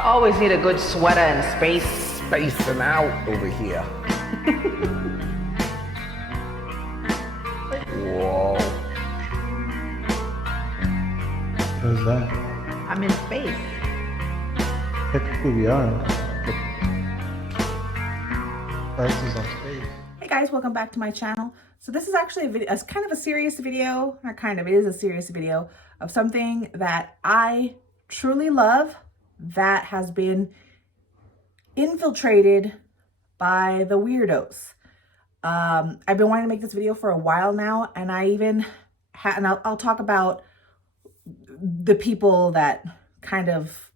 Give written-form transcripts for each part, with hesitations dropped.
You always need a good sweater and space. Spacing out over here. Whoa. What is that? I'm in space. Technically we are. Price is on space. Hey guys, welcome back to my channel. So this is actually a kind of a serious video, not kind of, it is a serious video of something that I truly love that has been infiltrated by the weirdos. I've been wanting to make this video for a while now, and I even had, and I'll talk about the people that kind of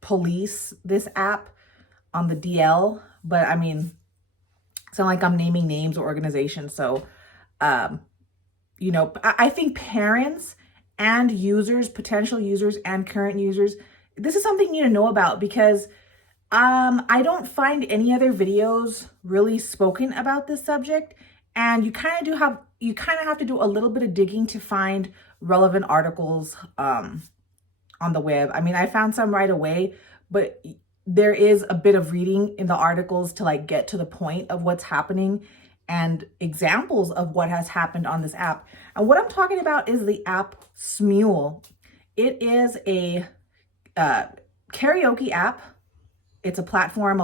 police this app on the DL, but I mean, it's not like I'm naming names or organizations. So, you know, I think parents and users, potential users and current users, this is something you need to know about, because I don't find any other videos really spoken about this subject. And you kind of have to do a little bit of digging to find relevant articles on the web. I mean, I found some right away, but there is a bit of reading in the articles to like get to the point of what's happening and examples of what has happened on this app. And what I'm talking about is the app Smule. It is a karaoke app. It's a platform,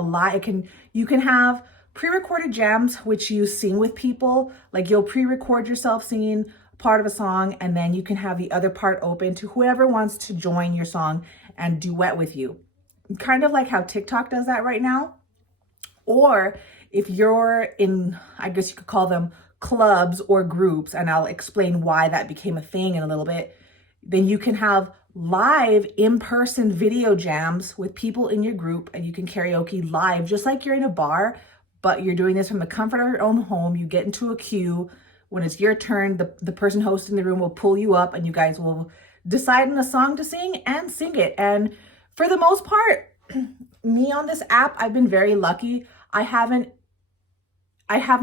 you can have pre-recorded jams, which you sing with people. Like you'll pre-record yourself singing part of a song, and then you can have the other part open to whoever wants to join your song and duet with you. Kind of like how TikTok does that right now. Or if you're in, I guess you could call them clubs or groups, and I'll explain why that became a thing in a little bit, then you can have live in-person video jams with people in your group, and you can karaoke live, just like you're in a bar, but you're doing this from the comfort of your own home. You get into a queue. When it's your turn, the person hosting the room will pull you up, and you guys will decide on a song to sing and sing it. And for the most part, me on this app, I've been very lucky. I have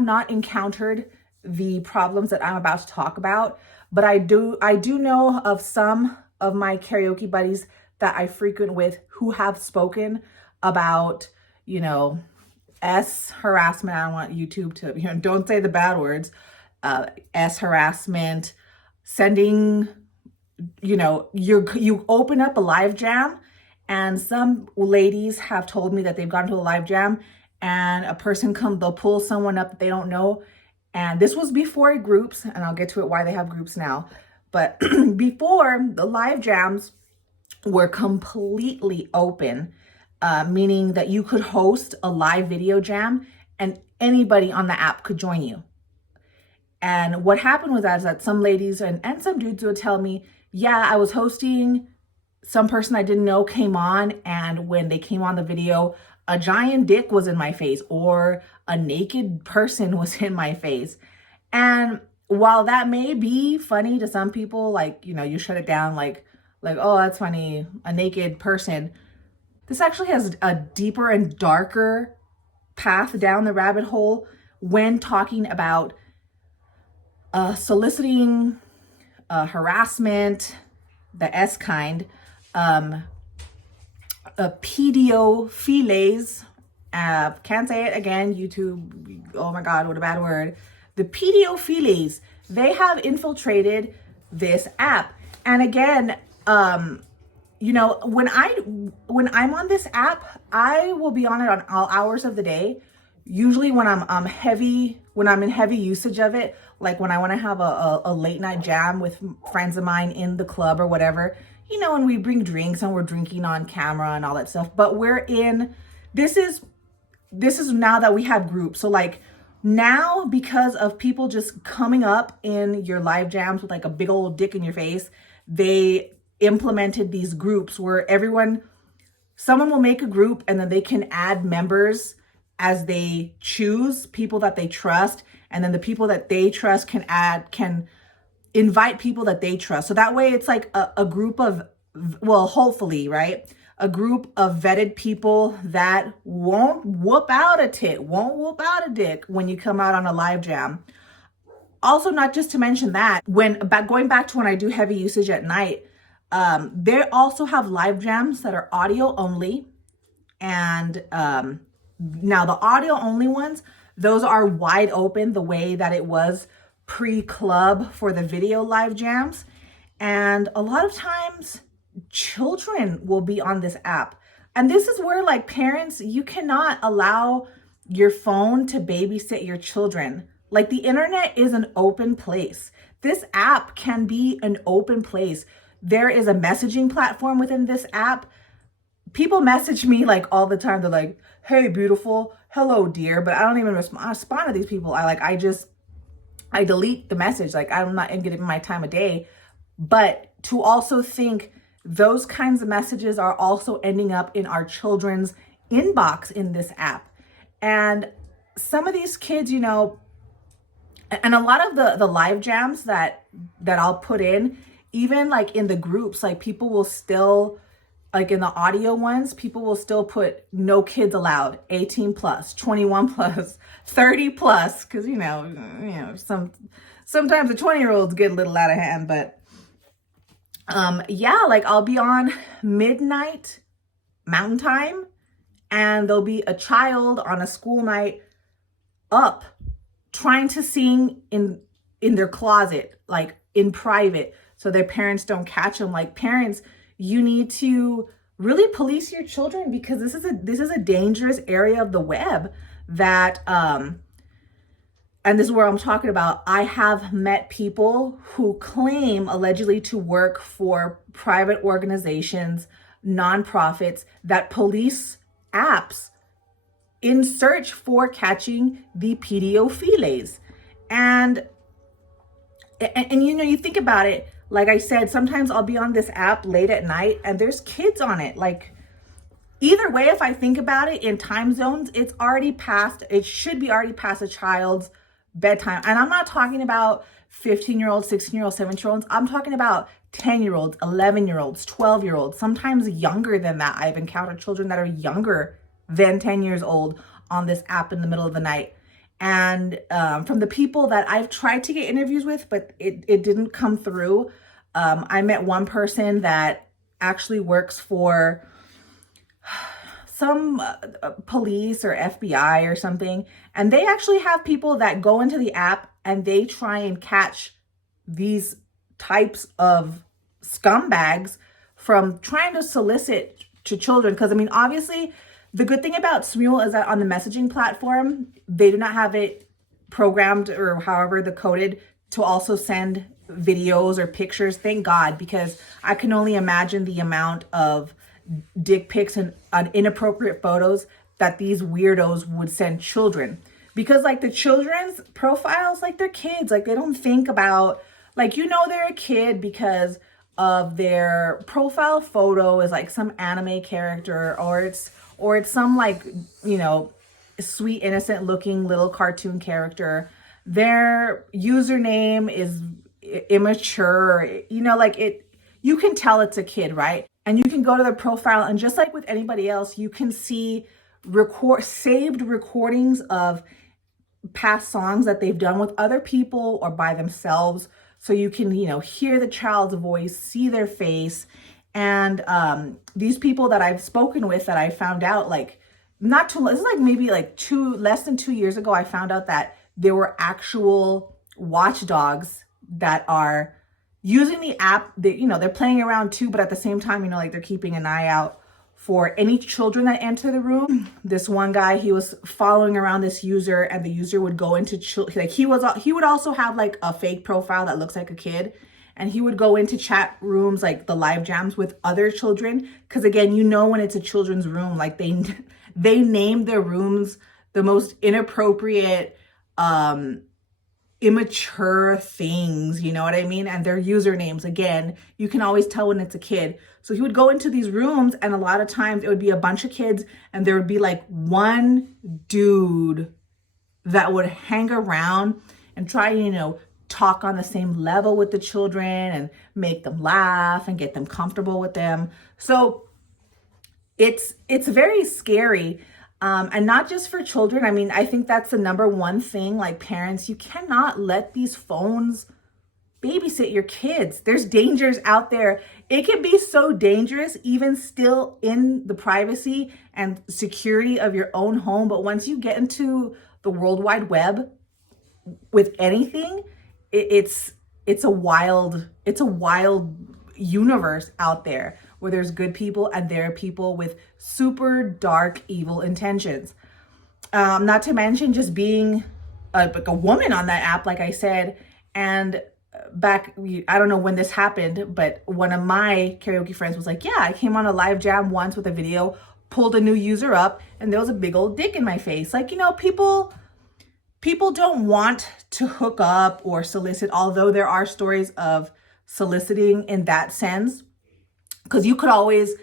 not encountered the problems that I'm about to talk about, but I do know of some of my karaoke buddies that I frequent with who have spoken about, you know, harassment. I don't want YouTube to, you know, don't say the bad words. Harassment, sending, you know, you open up a live jam, and some ladies have told me that they've gone to a live jam and a person they'll pull someone up that they don't know. And this was before groups, and I'll get to it why they have groups now. But before, the live jams were completely open, meaning that you could host a live video jam and anybody on the app could join you. And what happened with that is that some ladies and some dudes would tell me, yeah, I was hosting, some person I didn't know came on, and when they came on the video, a giant dick was in my face or a naked person was in my face. And while that may be funny to some people, like, you know, you shut it down like, oh, that's funny, a naked person. This actually has a deeper and darker path down the rabbit hole when talking about soliciting, harassment, the S kind, pedophiles, can't say it again, YouTube, oh my God, what a bad word. The pedophiles, they have infiltrated this app. And again, you know, when I'm on this app, I will be on it on all hours of the day. Usually when I'm in heavy usage of it, like when I want to have a late night jam with friends of mine in the club or whatever, you know, and we bring drinks and we're drinking on camera and all that stuff. But this is now that we have groups. So like now, because of people just coming up in your live jams with like a big old dick in your face, they implemented these groups where someone will make a group and then they can add members as they choose, people that they trust, and then the people that they trust can invite people that they trust. So that way it's like a group of, well, hopefully, right? A group of vetted people that won't whoop out a tit, won't whoop out a dick when you come out on a live jam. Also, not just to mention that, going back to when I do heavy usage at night, They also have live jams that are audio only. And now the audio only ones, those are wide open the way that it was pre-club for the video live jams. And a lot of times children will be on this app. And this is where, like, parents, you cannot allow your phone to babysit your children. Like, the internet is an open place. This app can be an open place. There is a messaging platform within this app. People message me like all the time. They're like, hey, beautiful, hello, dear. But I don't even respond to these people. I delete the message. Like, I'm not giving my time of day. But to also think those kinds of messages are also ending up in our children's inbox in this app. And some of these kids, you know, and a lot of the live jams that I'll put in, even like in the groups, like people will still, like in the audio ones, people will still put no kids allowed, 18 plus, 21 plus, 30 plus, because you know, sometimes the 20-year-olds get a little out of hand. But yeah, like I'll be on midnight Mountain Time, and there'll be a child on a school night up trying to sing in their closet, like in private, so their parents don't catch them. Like, parents, you need to really police your children, because this is a dangerous area of the web that and this is where I'm talking about. I have met people who claim allegedly to work for private organizations, nonprofits that police apps in search for catching the pedophiles. And you know, you think about it, like I said, sometimes I'll be on this app late at night and there's kids on it. Like, either way, if I think about it in time zones, it should be already past a child's bedtime. And I'm not talking about 15-year-olds, 16-year-olds, 17-year-olds. I'm talking about 10-year-olds, 11-year-olds, 12-year-olds, sometimes younger than that. I've encountered children that are younger than 10 years old on this app in the middle of the night. And from the people that I've tried to get interviews with, but it didn't come through. I met one person that actually works for some police or FBI or something. And they actually have people that go into the app and they try and catch these types of scumbags from trying to solicit to children. Because, I mean, obviously, the good thing about Smule is that on the messaging platform, they do not have it programmed or however the coded to also send videos or pictures. Thank God, because I can only imagine the amount of dick pics and inappropriate photos that these weirdos would send children. Because like the children's profiles, like they're kids, like they don't think about, like, you know, they're a kid because of their profile photo is like some anime character, or it's some, like, you know, sweet, innocent looking little cartoon character. Their username is immature, you know, like you can tell it's a kid, right? And you can go to their profile, and just like with anybody else, you can see saved recordings of past songs that they've done with other people or by themselves. So you can, you know, hear the child's voice, see their face. And these people that I've spoken with, that I found out, like, this is like maybe like less than 2 years ago, I found out that there were actual watchdogs that are using the app. They, you know, they're playing around too, but at the same time, you know, like they're keeping an eye out for any children that enter the room. This one guy, he was following around this user, and the user would go into like he would also have like a fake profile that looks like a kid. And he would go into chat rooms, like the live jams, with other children. Because again, you know, when it's a children's room, like they name their rooms the most inappropriate, immature things, you know what I mean? And their usernames, again, you can always tell when it's a kid. So he would go into these rooms, and a lot of times it would be a bunch of kids, and there would be like one dude that would hang around and try, you know, talk on the same level with the children and make them laugh and get them comfortable with them. So it's very scary. And not just for children. I mean, I think that's the number one thing, like parents, you cannot let these phones babysit your kids. There's dangers out there. It can be so dangerous, even still in the privacy and security of your own home. But once you get into the World Wide Web with anything, it's a wild universe out there where there's good people and there are people with super dark, evil intentions. Not to mention just being like a woman on that app, like I said. And back, I don't know when this happened, but one of my karaoke friends was like, yeah, I came on a live jam once with a video, pulled a new user up, and there was a big old dick in my face. Like, you know, people don't want to hook up or solicit, although there are stories of soliciting in that sense, because you could always,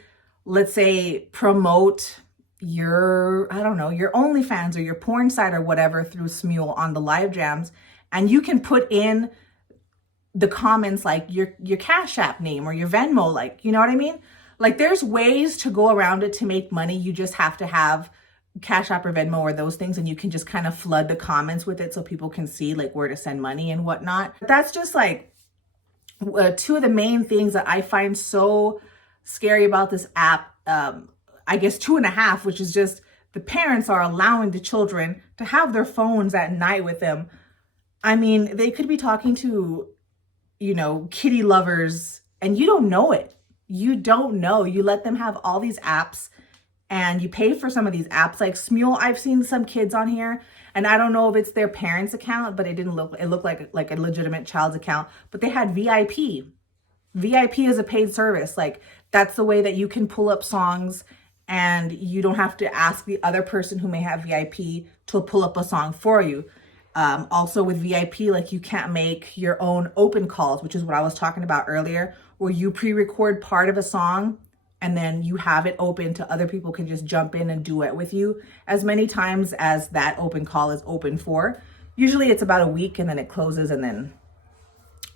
let's say, promote your, I don't know, your OnlyFans or your porn site or whatever through Smule on the live jams. And you can put in the comments like your Cash App name or your Venmo, like, you know what I mean? Like there's ways to go around it to make money. You just have to have Cash App or Venmo or those things, and you can just kind of flood the comments with it so people can see like where to send money and whatnot. That's just like two of the main things that I find so scary about this app. I guess 2.5, which is just the parents are allowing the children to have their phones at night with them. I mean, they could be talking to, you know, kitty lovers and you don't know it. You don't know. You let them have all these apps and you pay for some of these apps like Smule. I've seen some kids on here and I don't know if it's their parents' account, but it looked like a legitimate child's account, but they had VIP. VIP is a paid service. Like that's the way that you can pull up songs and you don't have to ask the other person who may have VIP to pull up a song for you. Also with VIP, like you can't make your own open calls, which is what I was talking about earlier, where you pre-record part of a song and then you have it open to other people can just jump in and duet with you as many times as that open call is open for. Usually it's about a week and then it closes, and then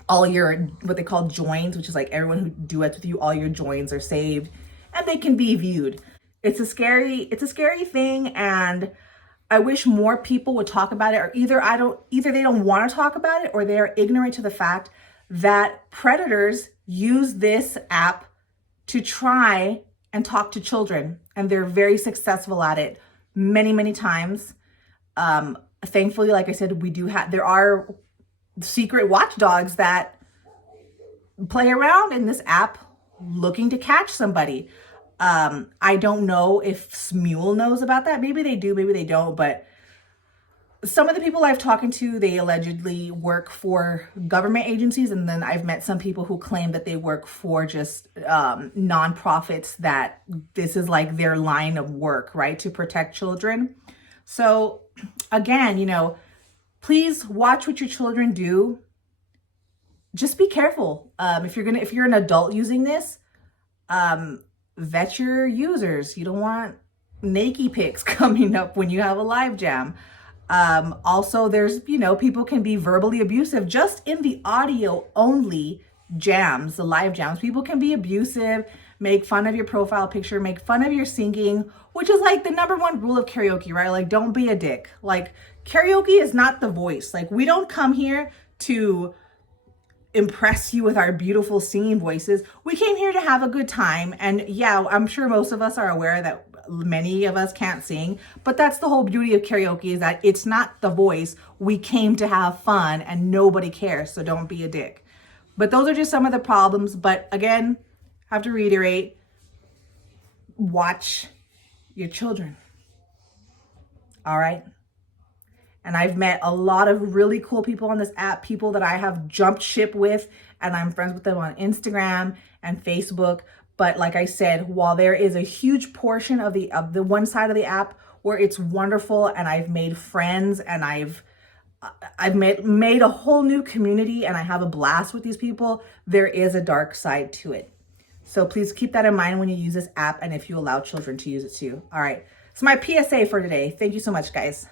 all your, what they call joins, which is like everyone who duets with you, all your joins are saved and they can be viewed. It's a scary thing, and I wish more people would talk about it, or either they don't want to talk about it or they are ignorant to the fact that predators use this app to try and talk to children, and they're very successful at it many times. Thankfully, like I said, there are secret watchdogs that play around in this app looking to catch somebody. I don't know if Smule knows about that. Maybe they do, maybe they don't. But some of the people I've talked to, they allegedly work for government agencies. And then I've met some people who claim that they work for just nonprofits, that this is like their line of work, right? To protect children. So again, you know, please watch what your children do. Just be careful. If you're an adult using this, vet your users. You don't want naked pics coming up when you have a live jam. Also, there's, you know, people can be verbally abusive just in the audio only jams, the live jams. People can be abusive, make fun of your profile picture, make fun of your singing, which is like the #1 rule of karaoke, right? Like, don't be a dick. Like, karaoke is not the voice. Like, we don't come here to impress you with our beautiful singing voices. We came here to have a good time. And yeah, I'm sure most of us are aware that many of us can't sing, but that's the whole beauty of karaoke, is that it's not the voice. We came to have fun and nobody cares. So don't be a dick. But those are just some of the problems. But again, I have to reiterate, watch your children. All right. And I've met a lot of really cool people on this app, people that I have jumped ship with, and I'm friends with them on Instagram and Facebook. But like I said, while there is a huge portion of the one side of the app where it's wonderful and I've made friends and I've made a whole new community and I have a blast with these people, there is a dark side to it. So please keep that in mind when you use this app and if you allow children to use it too. All right. So my PSA for today. Thank you so much, guys.